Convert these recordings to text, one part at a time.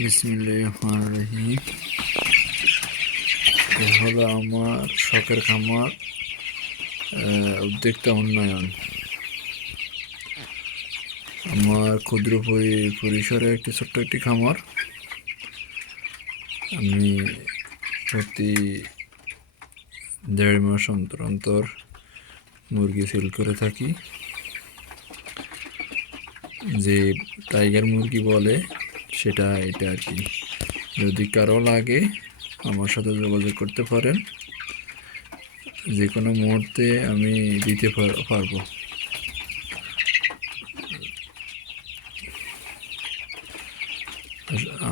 বিসমিল্লাহির রহমানির রহিম। এ হলো আমার শখের খামার, উদ্যোক্তা উন্নয়ন। আমার ক্ষুদ্র পরিসরে একটি ছোট্ট একটি খামার। আমি প্রতি 1.5 মাস অন্তর অন্তর মুরগি সেল করে থাকি। যে টাইগার মুরগি বলে সেটা এটা আর কি। যদি কারো লাগে আমার সাথে যোগাযোগ করতে পারেন, যে কোনো মুহূর্তে আমি দিতে পারবো।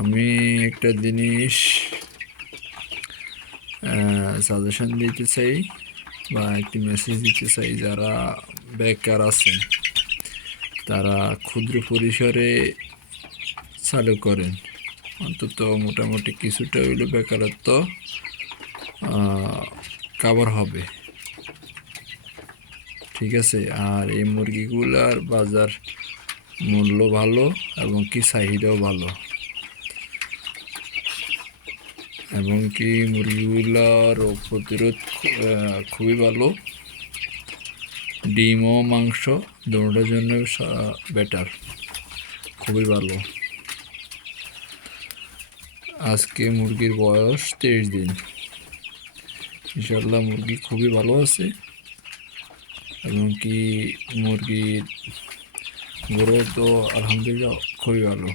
আমি একটা জিনিস সাজেশন দিতে চাই বা একটি মেসেজ দিতে চাই, যারা বেকার আছেন তারা ক্ষুদ্র পরিসরে চালু করেন, অন্তত মোটামুটি কিছুটা হইলে বেকারত্ব কভার হবে। ঠিক আছে। আর এই মুরগিগুলার বাজার মূল্য ভালো এবং কি চাহিদাও ভালো, এবং কি মুরগিগুলার রোগ প্রতিরোধ খুবই ভালো। ডিম ও মাংস দুটোর জন্য বেটার, খুবই ভালো। আজকে মুরগির বয়স 23 দিন। ইনশাল্লাহ মুরগি খুবই ভালো আছে, এবং কি মুরগির গ্রোথ তো আলহামদুলিল্লাহ খুবই ভালো।